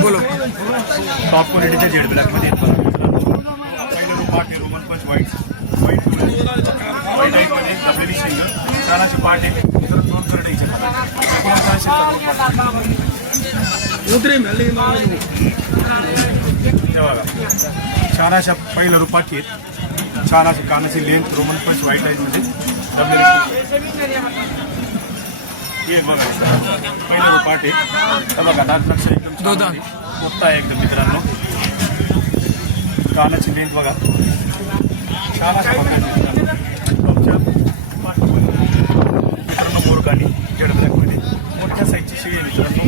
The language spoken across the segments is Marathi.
बोलो. टॉप क्वालिटीच्या जेड ब्लॅकमध्ये पहिलं रूप आहे Roman punch white white white टाईपमध्ये दबलेली शेंग छान अशी आहे. तर दोन करडायचे छान अशा पहिलं रूप आहेत छान अशी कानाची लेंथ रोमन पंच व्हाईट टाईपमध्ये दबलेली हे बघा पहिलं पाठ आहे बघा नाक लक्ष एकदम. मोठा आहे. एकदम मित्रांनो. कानाची लेंथ बघा. छान मित्रांनो. जेड ब्लॅकमध्ये मोठ्या साईजची शेळी आहे मित्रांनो.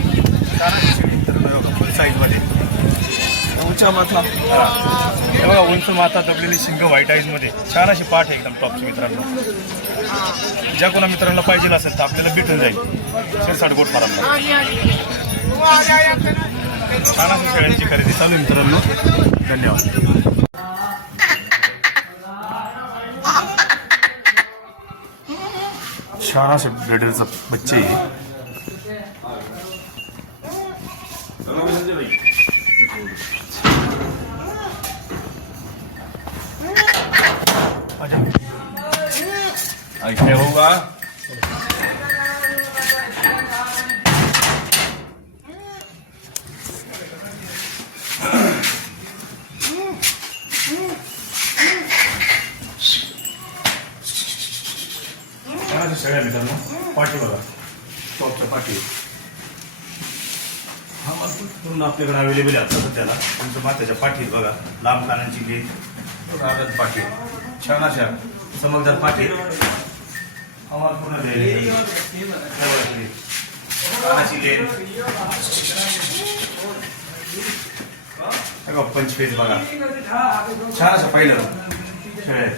अशी शेळी मित्रांनो साईजमध्ये ऊंचा माथा. बघा उंच माता दबलेली सिंग व्हाईट आईजमध्ये छान अशी पाठ आहे एकदम टॉपची मित्रांनो. ज्या कोणा मित्रांना पाहिजे असेल तर आपल्याला भेटून जाईल. शिरसाट गोट मारा. छान अशी शेळ्यांची खरेदी चालू आहे मित्रांनो. धन्यवाद. छान असे ब्रिडरचं बच्चे आहे. ऐसे होगा सगळ्या मित्रांनो पाठी बघा टॉपच्या पाठी हा मग पूर्ण आपल्याकडे अवेलेबल आहे आता सध्याला तुमच्या मात्याच्या पाठीत बघा लांब कानांची गेट रागत पाठी छान अशा समजदार पाठी आवाज पूर्ण द्यायला कानाची लेन. पंचफेस बघा. छान असं पहिलं. खेळ.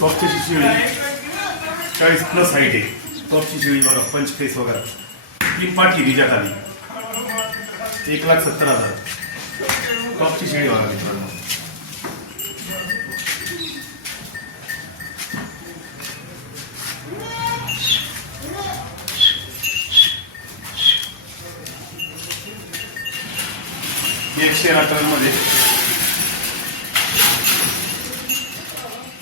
टॉपची शिळी चाळीस प्लस हाईट आहे. टॉपची शिळी बघा पंचफेस वगैरे. तीन पाठी तिच्या खाली एक लाख सत्तर हजार. टॉपची शेळी बघा मित्रांनो. एकशे मध्ये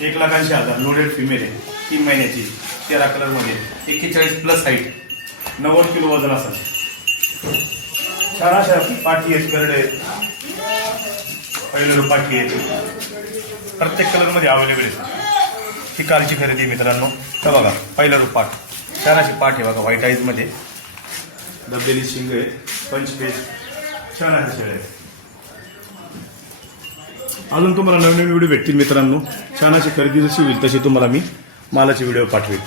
एक लाख ऐंशी हजार. लोडेड फिमेल आहे. तीन महिन्याची. तेरा कलरमध्ये एक्केचाळीस प्लस हाईट नव्वद किलो वजन असेल. छान अशा पाठी आहेत करडे. आहेत पहिलं पाठी आहेत प्रत्येक कलरमध्ये अवेलेबल आहे. ही कालची खरेदी मित्रांनो. तर बघा पहिलं रूप पाठ. छान अशी पाठ आहे बघा व्हाईट आईजमध्ये दबलेली शिंग आहेत पंच पेज. छान अशा शेळ आहेत. अजून तुम्हाला नवीन नवीन व्हिडिओ भेटतील मित्रांनो. छान अशी खरेदी जशी होईल तशी तुम्हाला मी मालाचे व्हिडिओ पाठवेल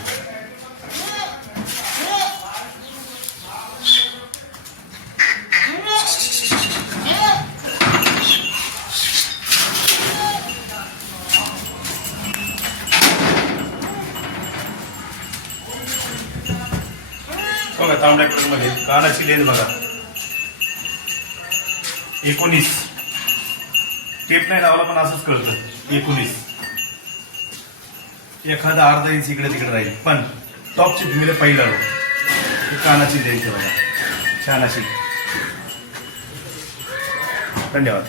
बघा तांबड्या कलरमध्ये. कानाची लेन बघा. एकोणीस. टेप नाही लावला पण असंच कळतं. एकोणीस. एखादा अर्धा इंच इकडे तिकडे राहील. पण टॉपची भूमीला पहिला कानाची द्यायची बघा. छान अशी. धन्यवाद.